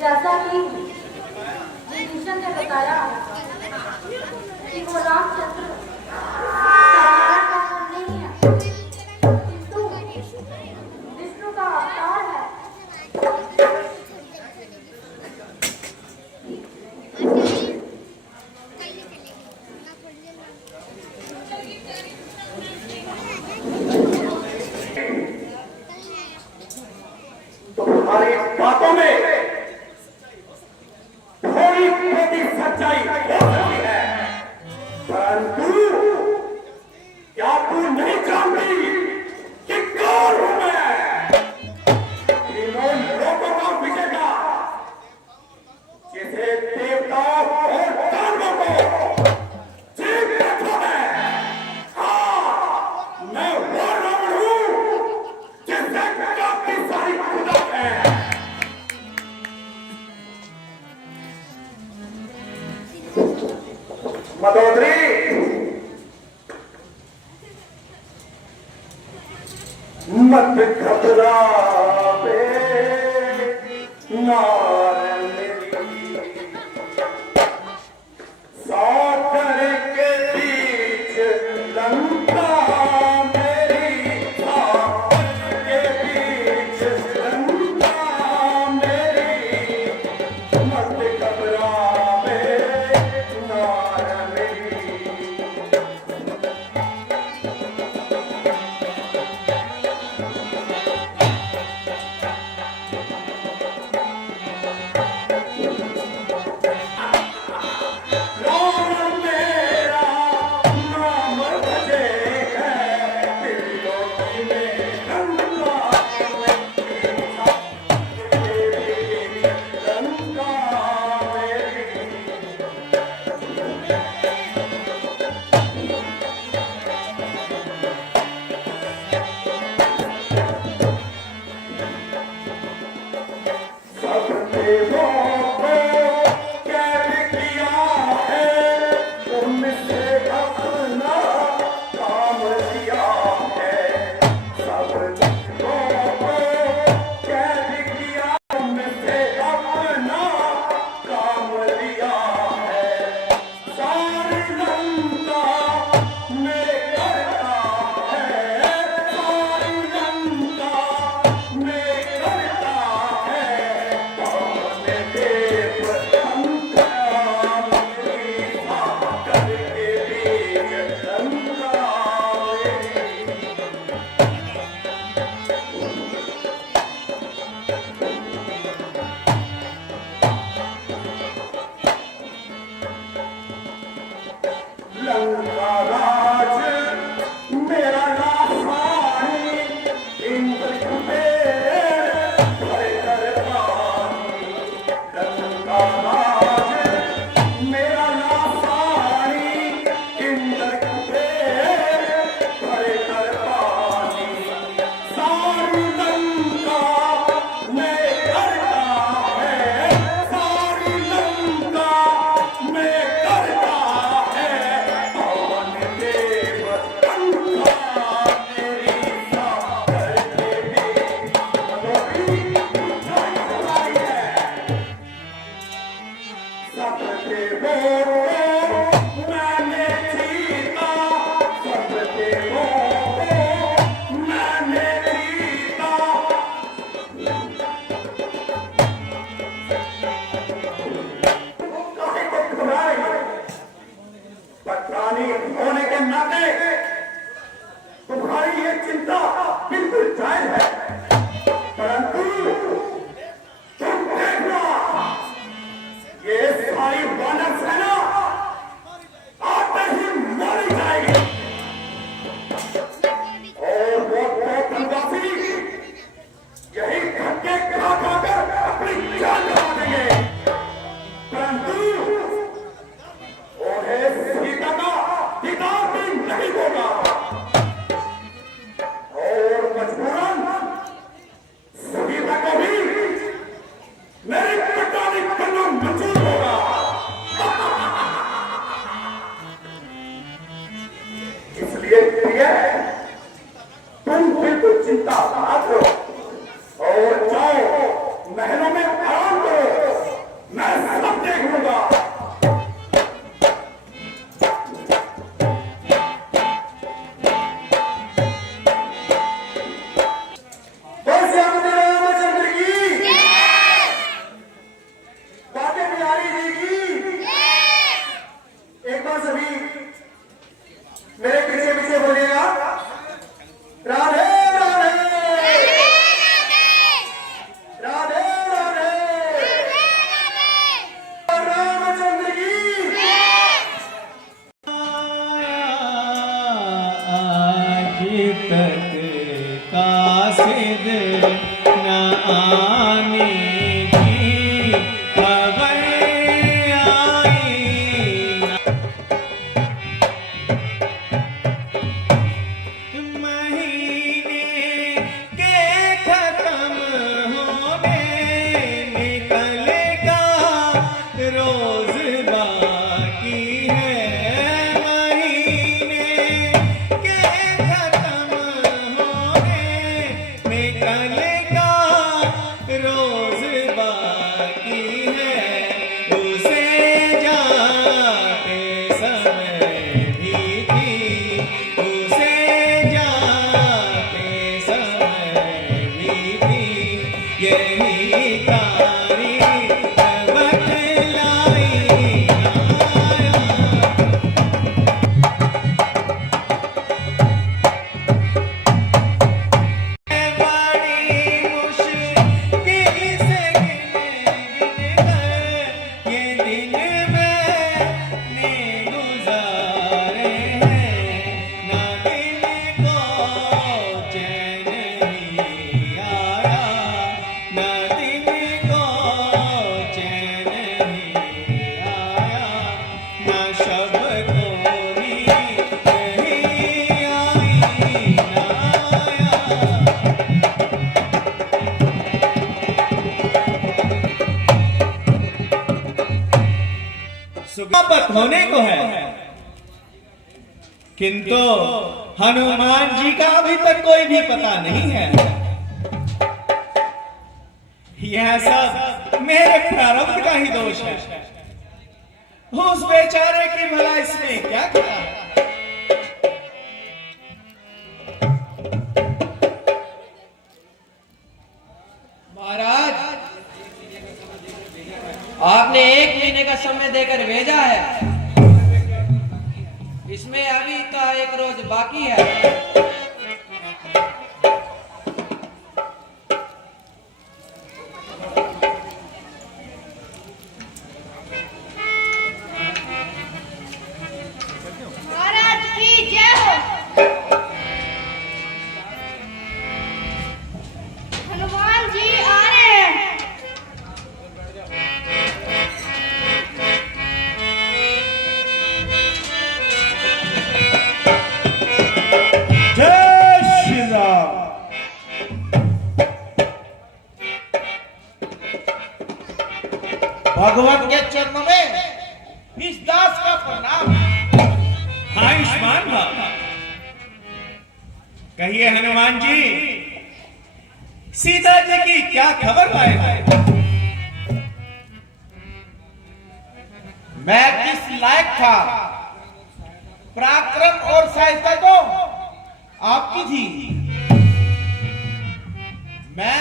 जैसा कि विभीषण ने बताया कि वो रामचंद्र हमारा काम नहीं है, किंतु विष्णु का अवतार है। तुम्हारी बातों में थोड़ी थोड़ी सच्चाई हो सकती है, परंतु क्या तू नहीं जानती कि कौन हूं मैं? तीनों लोगों का विजेता, जिसे देवताओं और दानवों को जीत रखा है। हाँ, मैं वो रावण हूं जिससे काफी सारी खुदा है। आने की खबर आई महीने के खत्म होने निकलेगा रोज बाकी है महीने के खत्म होने निकलेगा रोज बाकी है उसे जाते समय भी थी उसे जाते समय भी थी यही तारीख बतलाई आया बड़ी मुश्किल से गिन कर ये दिन मैंने गुजारे हैं ना दिल को चैन नहीं आया ना दिल को चैन नहीं आया ना शब को नींद नहीं आई ना आया सुखापत होने को है किंतु हनुमान जी का अभी तक कोई भी पता नहीं है यह सब मेरे प्रारब्ध का ही दोष है उस बेचारे की भला इसने क्या किया महाराज आपने 1 महीने का समय देकर भेजा है इसमें अभी का 1 रोज बाकी है महाराज की जय हो। हनुमान जी आ रहे हैं। जय श्री राम। भगवान के चरणों में इस दास का प्रणाम। आयुष्मान भव कहिए हनुमान जी सीता जी की क्या खबर लाए हैं मैं किस लायक था पराक्रम और सहायता तो आपकी थी मैं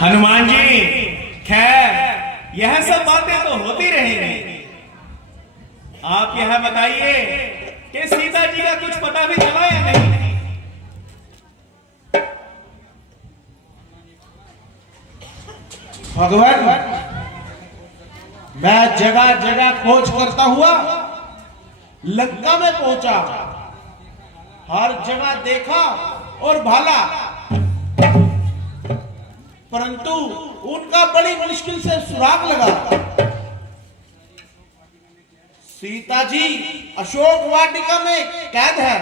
हनुमान जी खैर यह सब बातें तो होती रहेंगी आप यह बताइए कि सीता जी का कुछ पता भी चला या नहीं भगवान मैं जगह जगह खोज करता हुआ लंका में पहुंचा हर जगह देखा और भाला परंतु उनका बड़ी मुश्किल से सुराग लगा सीता जी अशोक वाटिका में कैद है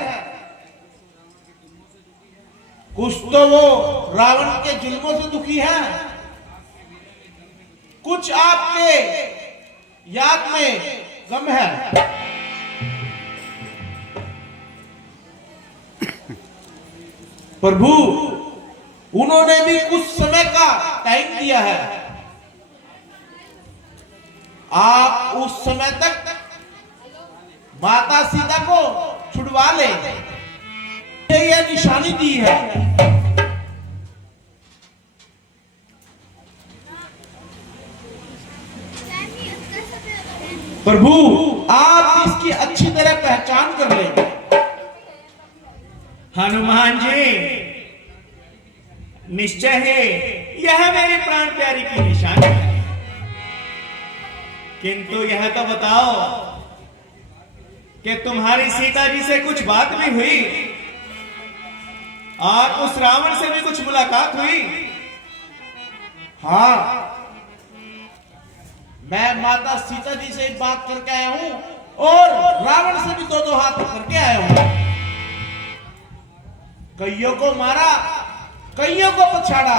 कुछ तो वो रावण के जुल्मों से दुखी है कुछ आपके याद में गम है प्रभु उन्होंने भी कुछ समय का टाइम दिया है आप उस समय तक माता सीता को छुड़वा ले यह निशानी दी है प्रभु आप इसकी अच्छी तरह पहचान कर लें हनुमान जी निश्चय है यह मेरे प्राण प्यारी की निशानी है किंतु यह तो बताओ कि तुम्हारी सीता जी से कुछ बात भी हुई और उस रावण से भी कुछ मुलाकात हुई? हाँ, मैं माता सीता जी से बात करके आया हूं और रावण से भी दो हाथ करके आया हूं। कईयों को मारा, कईयों को पछाड़ा,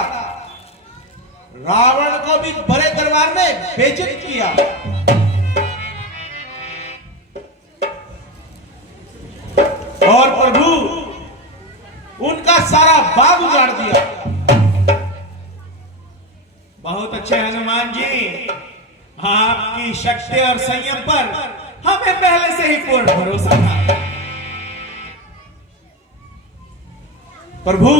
रावण को भी बड़े दरबार में बेइज्जत किया। और प्रभु उनका सारा बाग उजाड़ दिया। बहुत अच्छे हनुमान जी, आपकी शक्ति और संयम पर हमें पहले से ही पूर्ण भरोसा था। प्रभु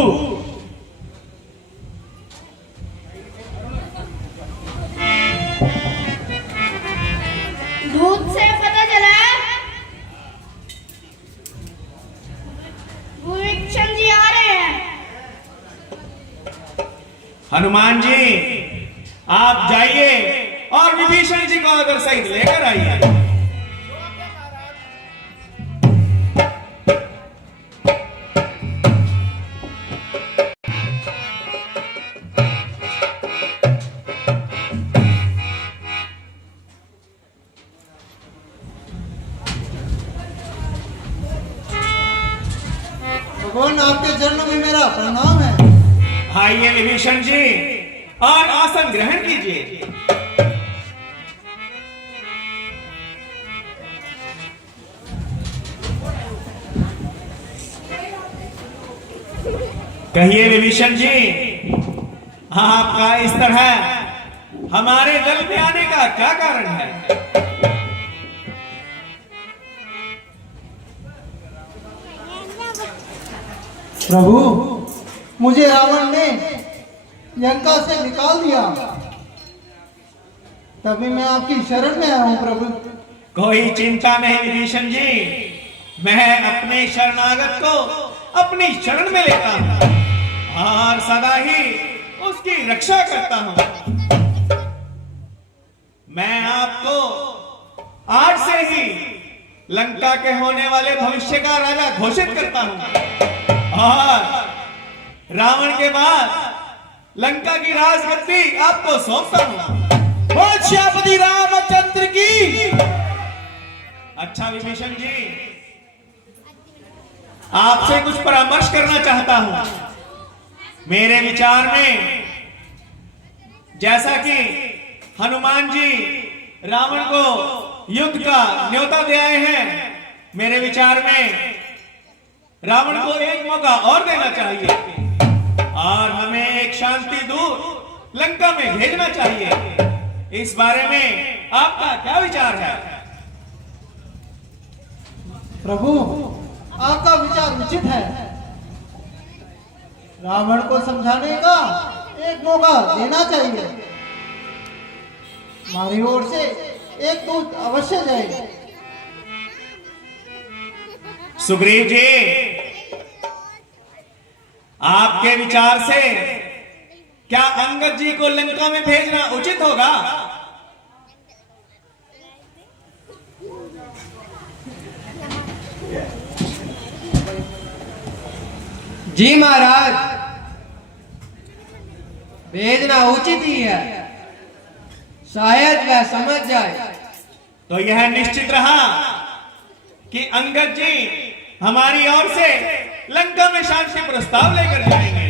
दूध से पता चला विभीषण जी आ रहे हैं। हनुमान जी, आप जाइए और विभीषण जी को अगर सहित लेकर आइए। भगवान, आपके चरणों में मेरा प्रणाम है। आइए विभीषण जी और आसन ग्रहण कीजिए। कहिए विभीषण जी, आपका इस तरह हमारे दल में आने का क्या कारण है? प्रभु, मुझे रावण ने लंका से निकाल दिया, तभी मैं आपकी शरण में आया हूं प्रभु। कोई चिंता नहीं विभीषण जी, मैं अपने शरणागत को अपनी शरण में लेता हूं और सदा ही उसकी रक्षा करता हूं। मैं आपको आज से ही लंका के होने वाले भविष्य का राजा घोषित करता हूं और रावण के बाद लंका की राजगद्दी आपको सौंपता हूं। श्यामपति रामचंद्र की। अच्छा विभीषण जी, आपसे कुछ परामर्श करना चाहता हूं। मेरे विचार में जैसा कि हनुमान जी रावण को युद्ध का न्योता दे आए हैं, मेरे विचार में रावण को एक मौका और देना चाहिए और हमें एक शांति दूत लंका में भेजना चाहिए। इस बारे में आपका क्या विचार है? प्रभु, आपका विचार उचित है। रावण को समझाने का एक मौका देना चाहिए। हमारी ओर से एक दूत अवश्य जाएगा। सुग्रीव जी, आपके विचार से क्या अंगद जी को लंका में भेजना उचित होगा? जी महाराज, भेजना उचित ही है, शायद वह समझ जाए। तो यह निश्चित रहा कि अंगद जी हमारी ओर से लंका में शांति प्रस्ताव लेकर जाएंगे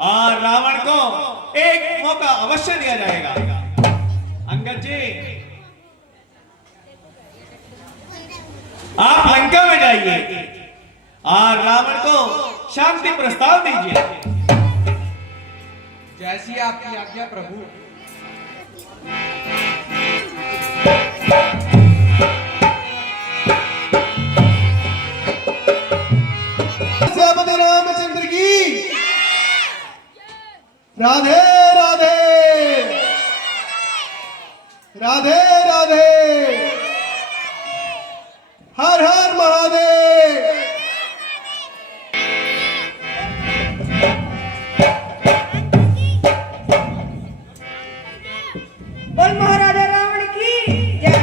और रावण को एक मौका अवश्य दिया जाएगा। अंगद जी, आप लंका में जाइए और रावण को शांति प्रस्ताव दीजिए। जैसी आपकी आज्ञा प्रभु। श्यामपति रामचंद्र की। राधे राधे, राधे राधे, हर हर महादेव। बोल महाराजा रावण की जय।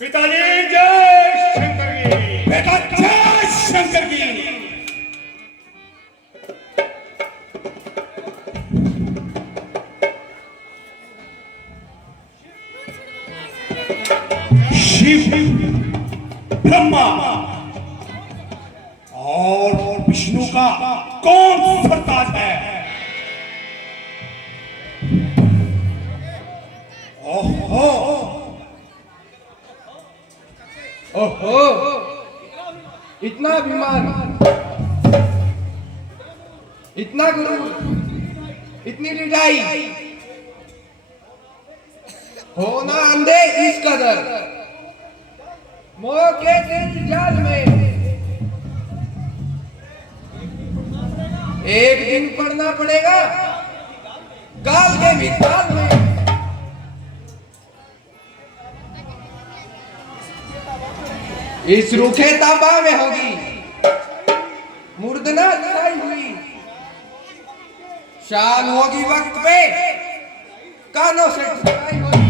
पिताजी जय शंकर की। बेटा जय शंकर की। शिव, ब्रह्मा और विष्णु का कौन सरताज है? ओहो ओहो, इतना अभिमान, इतना गुरु, इतनी रिढ़ाई, होना अंधे इस कदर, मोह के दिल जाल में एक दिन पढ़ना पड़ेगा काल के विकाल में। इस रूखे तांबा में होगी मुर्दना छाई हुई, शान होगी वक्त पे कानों से छुपाई हुई।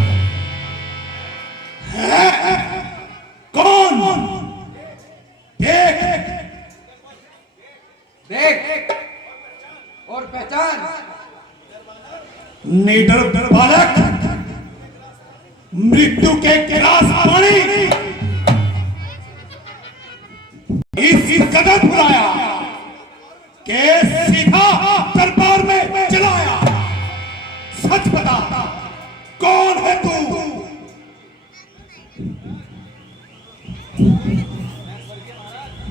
कौन? देख देख और पहचान। निडर बालक, मृत्यु के ग्रास पानी इस कदर बुलाया के सीधा दरबार में चलाया। सच बता, कौन है तू?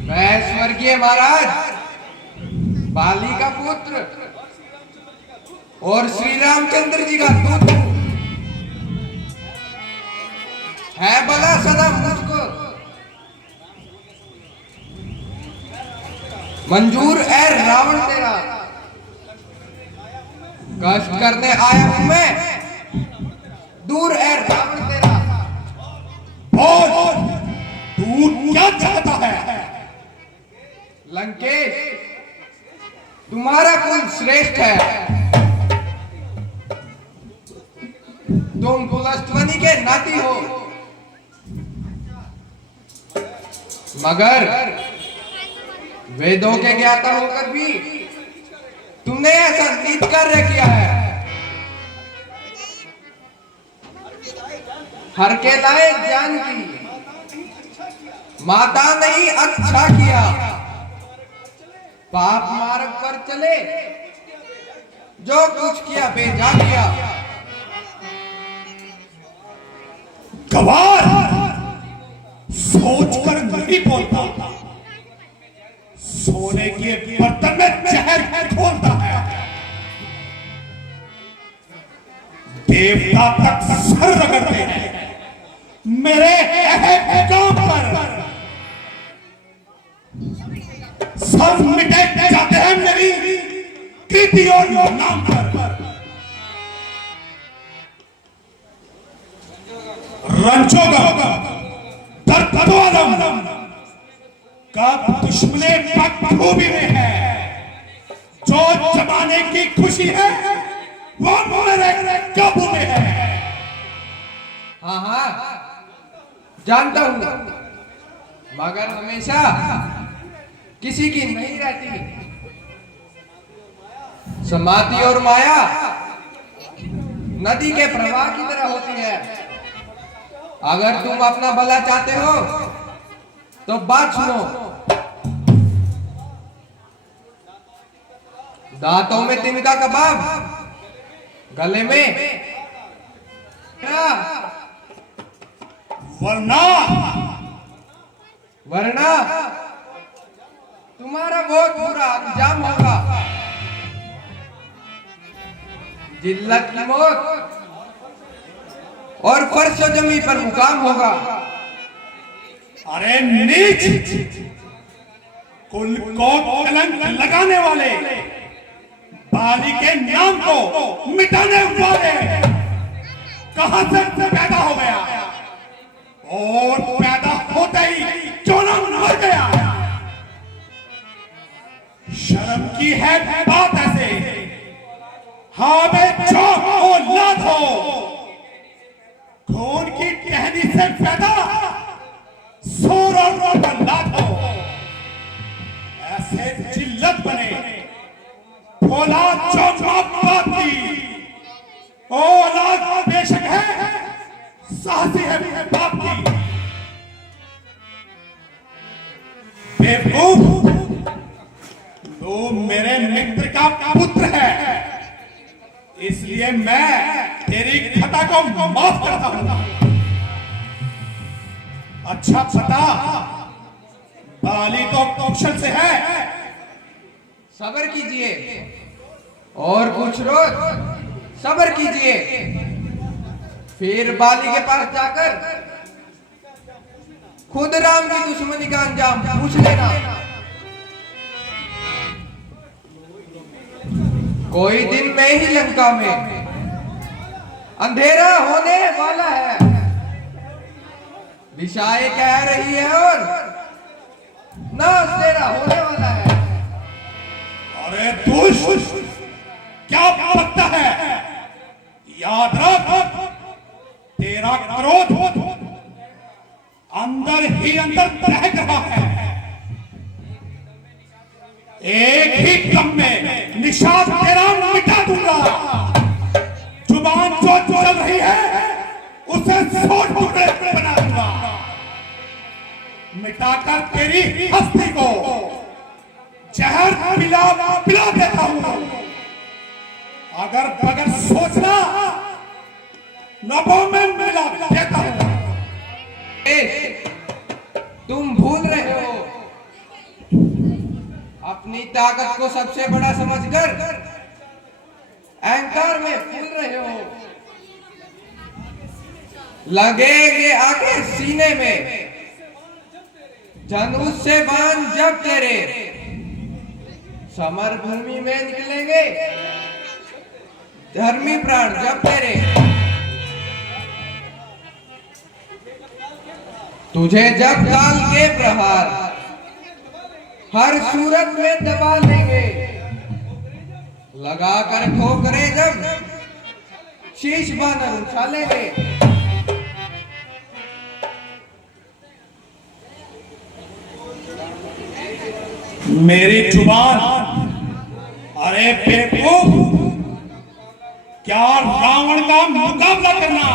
मैं स्वर्गीय महाराज बाली का पुत्र और श्री रामचंद्र जी का दूत हूं। है भला सदा मुझको मंजूर है रावण तेरा, कष्ट करने आया हूं मैं, दूर है रावण तेरा। और तू क्या चाहता है? लंकेश, तुम्हारा कुल श्रेष्ठ है, तुम कुलस्त्वनी के नाती हो, मगर वेदों के ज्ञाता होकर भी तुमने ऐसा नीच कार्य किया है। हर के लाए ज्ञान की माता नहीं अच्छा किया, पाप मार्ग पर चले जो कुछ किया बेजा किया। गवार सोचकर नहीं बोलता, सोने के बर्तन में जहर घोलता है। देवता तक सर रगड़ते हैं मेरे काम पर, सब मिटे जाते हैं मेरी कृति और नाम पर। रंचोगा दर्द कब दुश्मने बखूबी में है, जो जमाने की खुशी है वो मेरे काबू में है। हाँ हाँ जानता हूं, मगर हमेशा किसी की नहीं रहती। समाधि और माया नदी के प्रवाह की तरह होती है। अगर तुम अपना भला चाहते हो तो बात सुनो। दांतों में तिमिदा कबाब, गले में वरना तुम्हारा बहुत बुरा अंजाम होगा। जिल्लत की मौत और फर्श जमी पर मुकाम होगा। अरे नीच, कुल को कलंक लगाने वाले, बाली के नाम को मिटाने वाले कहां से पैदा हो गया और पैदा होते ही चोला मर गया। शर्म की है बात ऐसे, हाँ मैं जो औलाद हो, खून की टहनी से पैदा बेवकूफ, तू मेरे मित्र का पुत्र है, इसलिए मैं तेरी खता को माफ करता हूं। अच्छा पता, बाली तो कौशल से है। सब्र कीजिए और कुछ रोज सब्र कीजिए, फिर बाली के पास जाकर खुद राम की दुश्मनी का अंजाम पूछ लेना। कोई दिन में ही लंका में अंधेरा होने वाला है, दिशाएं कह रही है और ना अंधेरा होने वाला है। अरे दुष्ट, क्या लगता है? याद रख, तेरा क्रोध अंदर ही अंदर दहक रहा है। एक ही दम में निशान तेरा मिटा दूंगा। जुबान जो चल रही है उसे 100 टुकड़े बना दूंगा, मिटाकर तेरी हस्ती को जहर पिला देता हूं। अगर सोचना नभों में मिला देता हूं। तुम भूल रहे हो, अपनी ताकत को सबसे बड़ा समझकर अहंकार में फूल रहे हो। लगेंगे आगे सीने में धनुष से बाण जब तेरे, समर भूमि में निकलेंगे धर्मी प्राण जब तेरे। तुझे जब काल के प्रहार हर सूरत में दबा लेंगे, लगाकर ठोकरे जब शीश बानर उछा लेंगे। मेरी जुबान, अरे बेवकूफ, क्या रावण का मुकाबला करना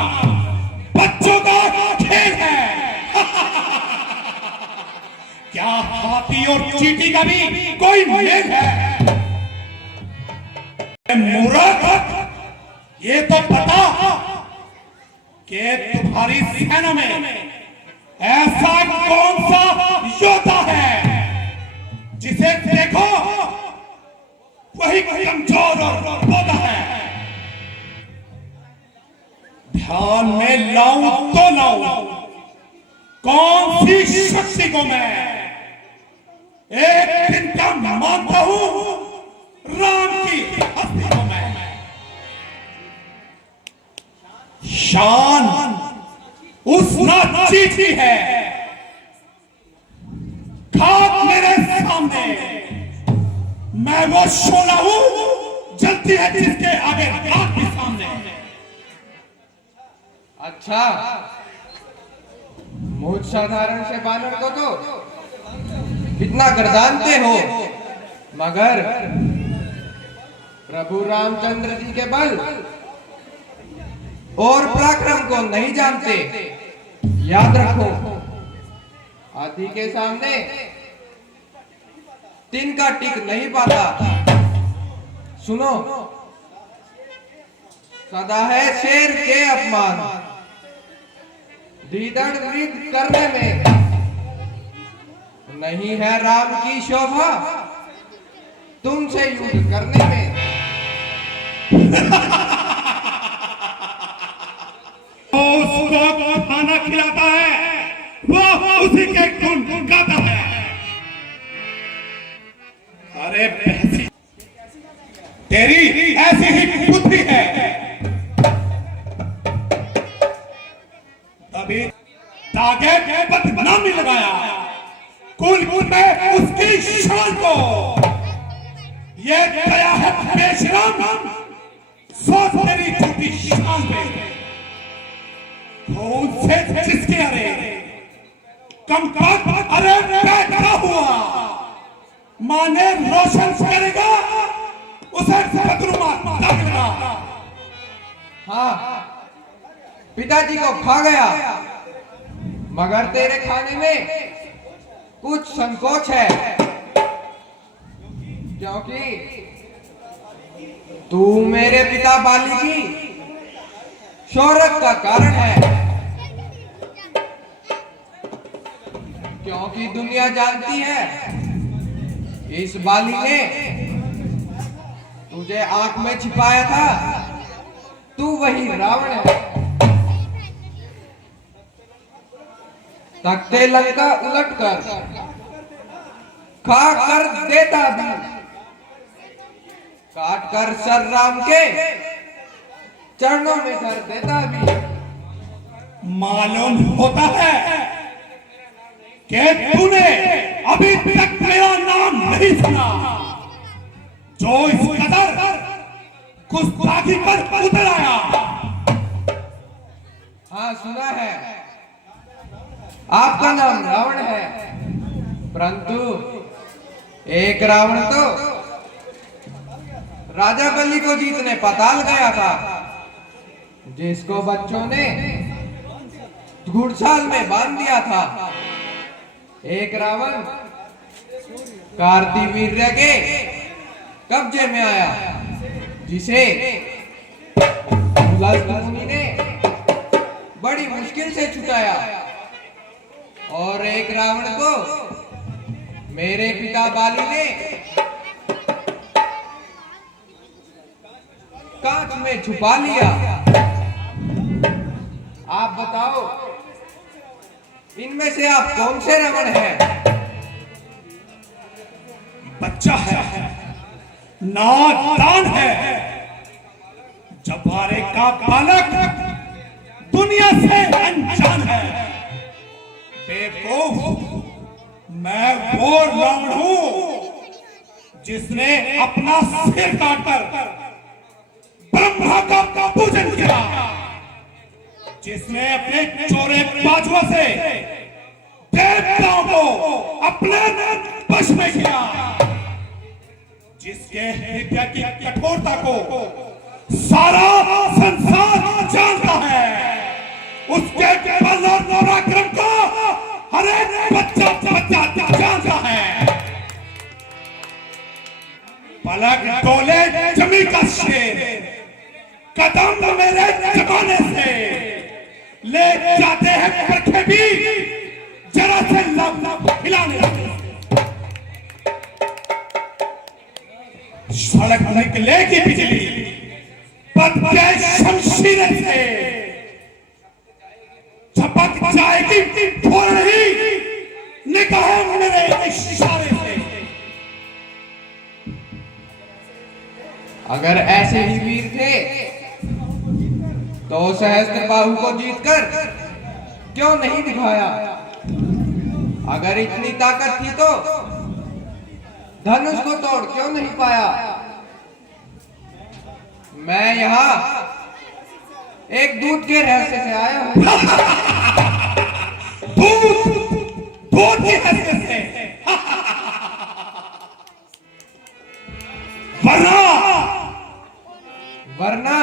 बच्चों का खेल है? क्या हाथी और चींटी का भी कोई मेल है? मूर्ख, ये तो बता कि तुम्हारी सेना में ऐसा कौन सा योद्धा है जिसे देखो वही कमजोर और रोता है? ध्यान में लाऊं तो लाऊं कौन सी शक्ति को मैं एक दिन का मानता हूं, राम की हस्ती को मैं। शान उस ना चीज की है, खाक मेरे सामने, मैं वो शोला हूं जलती है जिसके आगे रात के सामने। अच्छा, मुझ साधारण से बानर को तो कितना गर्दानते हो, मगर प्रभु रामचंद्र जी के बल और पराक्रम को नहीं जानते। याद रखो, हाथी के सामने तिनका टिक नहीं पाता। सुनो, सदा है शेर के अपमान, दीदड़ वृद्ध करने में नहीं है राम की शोभा, तुमसे युद्ध करने में। उसको खाना खिलाता है, वो उसी के गुण गाता है। अरे भैंसी, तेरी ऐसी ही बुद्धि है, तभी तागे बदनामी लगाया कुल में उसकी शान को। ये गया है बेशरम, सोच तेरी झूठी शान पे खून से जिसके अरे कम अरे पैदा हुआ माने रोशन करेगा उसे बदरुमा लगेगा। हाँ, पिताजी को खा गया, मगर तेरे खाने में कुछ संकोच है, क्योंकि तू मेरे पिता बाली की शोहरत का कारण है। क्योंकि दुनिया जानती है इस बाली ने तुझे आंख में छिपाया था, तू वही रावण है। तख्ते लंका उलट कर खा कर देता भी, काट कर सर राम के चरणों में धर देता भी। मालूम होता है कि तूने अभी तक मेरा नाम नहीं सुना, जो इस कदर गुस्ताखी पर उतर आया। हाँ सुना है, आपका नाम रावण है, परंतु एक रावण तो राजा बलि को जीतने पाताल गया था, जिसको बच्चों ने घुड़साल में बांध दिया था। एक रावण कार्तिवीर्य के कब्जे में आया, जिसे मुनि ने बड़ी मुश्किल से छुटाया, और एक रावण को मेरे पिता बाली ने कांच में छुपा लिया। आप बताओ, इनमें से आप कौन से रावण हैं? बच्चा है, नादान है, जबारे का बालक, दुनिया से अनजान है। बेवकूफ, मैं वो रावण हूं जिसने अपना सिर काटकर ब्रह्मा का पूजन किया, जिसने अपने चोरे बाजुओं से देवताओं को अपने वश में किया, जिसके हृदय की कठोरता को सारा संसार जानता है, उसके बल और पराक्रम को हर एक बच्चा जानता है। पलक डोले जमी का शेर, कदम मेरे जमाने से ले जाते हैं परखे भी, जरा से लब हिलाने लगते। सड़क निकलेगी बिजली, पद के शमशीरें से झपक जाएगी फौरन ही निगाह मेरे इशारे से। अगर ऐसे ही वीर थे तो सहस्त्र बाहु को जीतकर क्यों नहीं दिखाया? अगर इतनी ताकत थी तो धनुष को तोड़ क्यों नहीं पाया? मैं यहाँ एक दूत के रहस्य से आया हूँ। दूत की हैसियत से? वरना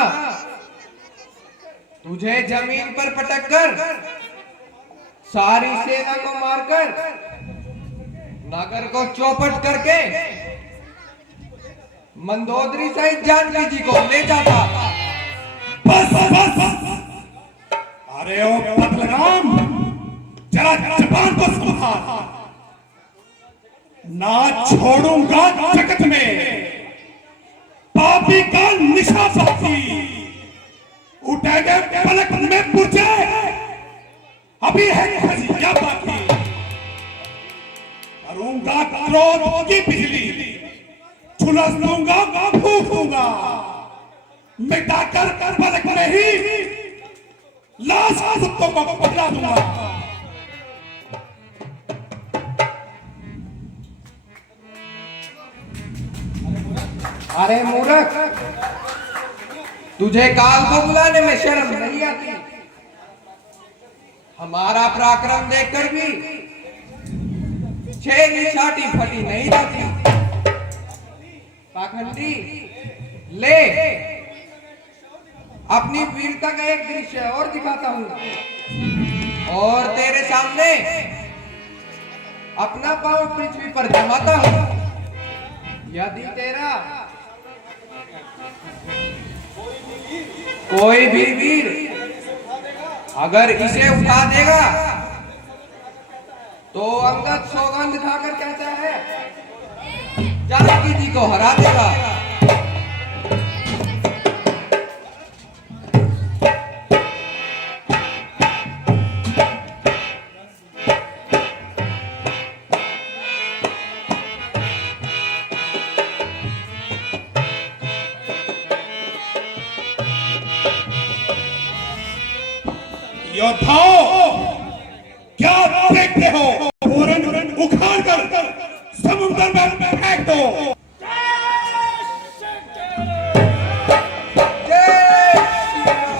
तुझे जमीन पर पटक कर सारी सेना को मारकर नगर को चौपट करके मंदोदरी सहित जानकी जी को ले जाता। बस बस बस, अरे ओ बदलगाम, जरा जबान को संभाल, ना छोड़ूंगा जगत में पापी का निशा साथी। उठेगे पलक में पुरजे, अभी है क्या बाकी। करूंगा क्रोध की बिजली, झुलस दूंगा, फूंक दूंगा, मिटाकर पलक में ही लाश कुत्तों को पकड़ा दूंगा। अरे मूर्ख, तुझे काल को बुलाने में शर्म नहीं आती? हमारा पराक्रम देखकर भी शेर की छाती फटी नहीं जाती। पाखंडी, ले अपनी वीरता का एक दृश्य और दिखाता हूं, और तेरे सामने अपना पांव पृथ्वी पर जमाता हूं। यदि तेरा कोई भी वीर अगर इसे उठा देगा तो अंगद सौगंध खाकर कहता है जानकी जी को हरा देगा। योद्धाओं, क्या देखते हो? तोरण उखाड़ कर समुद्र में फेंक दो। जय श्री राम।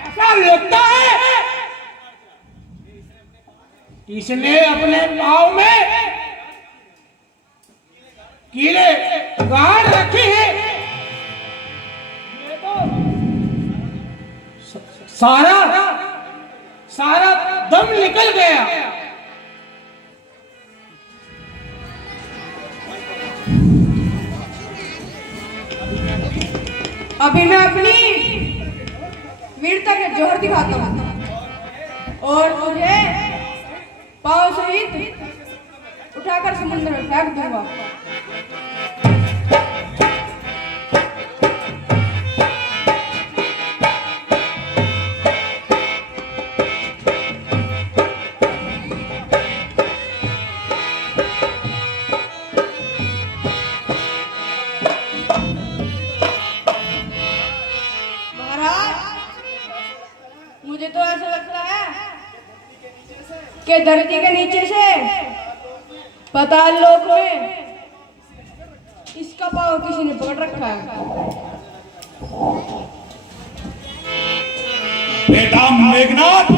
ऐसा लगता है इसने अपने पाँव में कीड़े गाड़ रखे हैं। ये तो सारा सारा दम निकल गया। अभी मैं अपनी वीरता के जोहर दिखाता हूँ और तुझे पाँव सहित उठाकर समुद्र में फेंक दूंगा। मुझे तो ऐसा लगता है कि धरती के नीचे से पाताल लोक में इसका पाँव किसी ने पकड़ रखा है। बेटा मेघनाथ,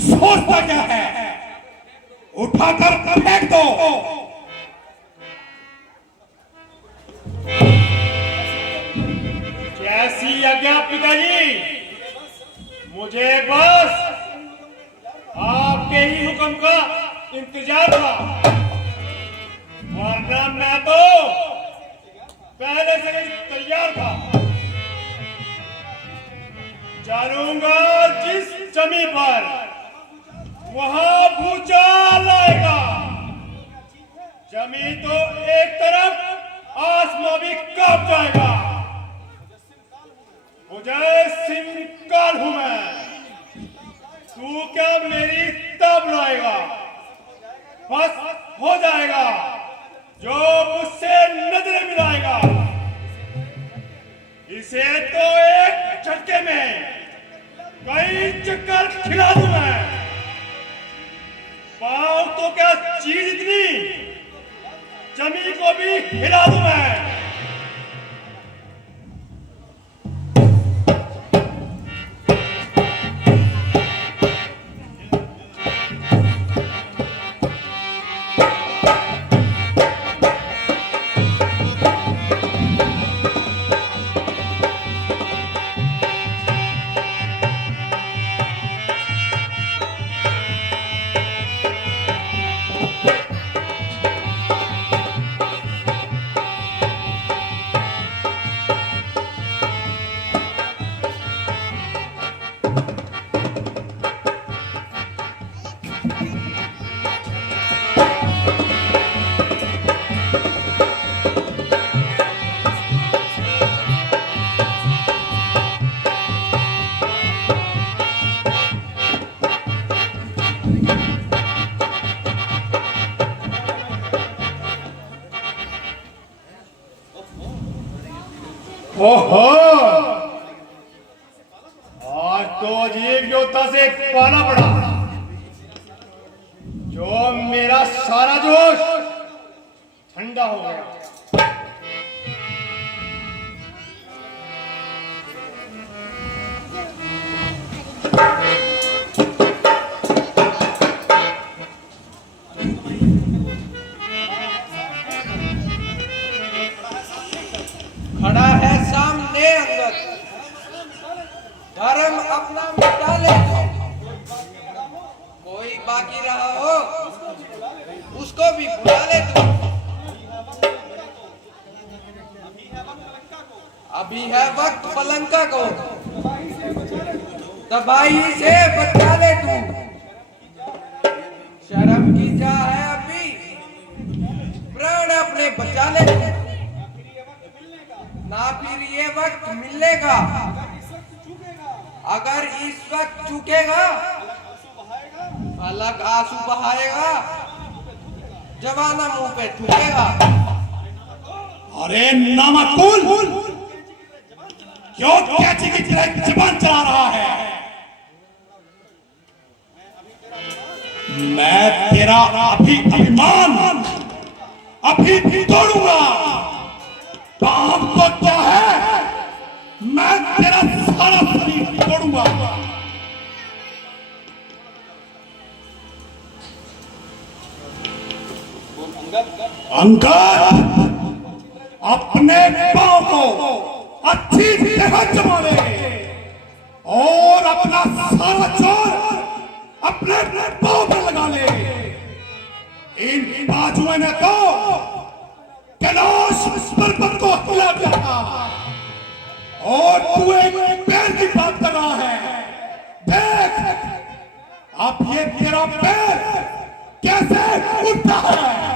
सोचता क्या है? उठाकर फेंक दो। कैसी आज्ञा पिताजी? मुझे बस आपके ही हुक्म का इंतजार था, वरना मैं तो पहले से ही तैयार था। चलूंगा जिस जमीन पर वहां भूचाल आएगा। जमीन तो एक तरफ, आसमां भी कांप जाएगा। मुझे सिंह काल हूं मैं, तू क्या मेरी तब लाएगा? बस हो जाएगा जो मुझसे नजरें मिलाएगा। इसे तो एक झटके में कई चक्कर खिला दूं मैं। पाँव तो क्या चीज इतनी, जमीन को भी हिला दूं मैं। ओहो, आज तो अजीब योद्धा से पाला पड़ा, जो मेरा सारा जोश ठंडा हो गया। धर्म अपना मिटा ले। कोई बाकी रहा हो उसको भी बुला ले तू। अभी है वक्त पलंका को, तबाही से बचा ले तू। शर्म की जा है अभी, प्राण अपने बचा ले तू। ना फिर ये वक्त मिलेगा, अगर इस वक्त चूकेगा अलग आंसू बहाएगा, जवाना मुंह पे थूकेगा। अरे नामकुल, क्यों कैची की तरह जुबान चला रहा है? मैं तेरा अभी अभिमान अभी तोड़ूंगा। काम तो क्या है, मैं तेरा सारा शरीर तोड़ूंगा। अंगद, अपने पांव को अच्छी तरह जमा ले और अपना सारा जोर अपने पांव पर लगा ले। इन बाजुओं ने तो कैलाश पर्वत को हिला दिया और तू एक पैर की बात कर रहा है। देख अब ये तेरा पैर कैसे उठता है।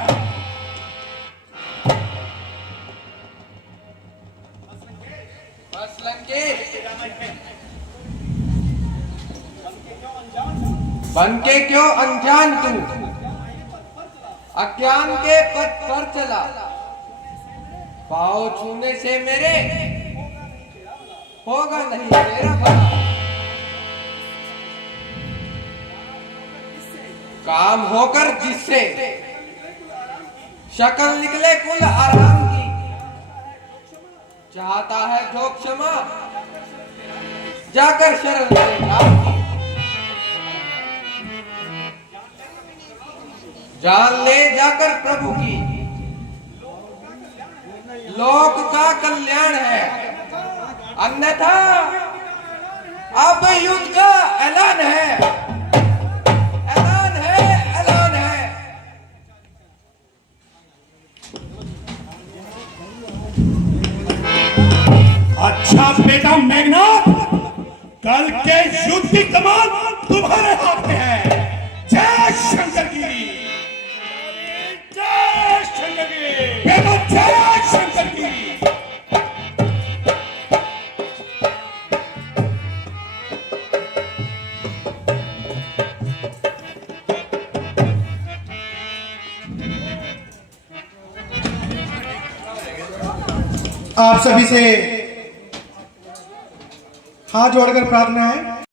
बन के क्यों अनजान तू, अज्ञान के पथ पर चला। पाँव छूने से मेरे होगा नहीं तेरा भला। काम होकर जिससे शक्ल निकले कुल आराम की, चाहता है जो क्षमा जाकर शरण ले राम की। जान ले जाकर प्रभु की, लोक का कल्याण है, अन्यथा अब युद्ध का ऐलान है, ऐलान है, ऐलान है। अच्छा बेटा मेघनाथ, कल के युद्ध की कमान तुम्हारे हाथ में है। जय शंकर की, जय शंकर की, बेटा जय शंकर की। आप सभी से हाथ जोड़कर प्रार्थना है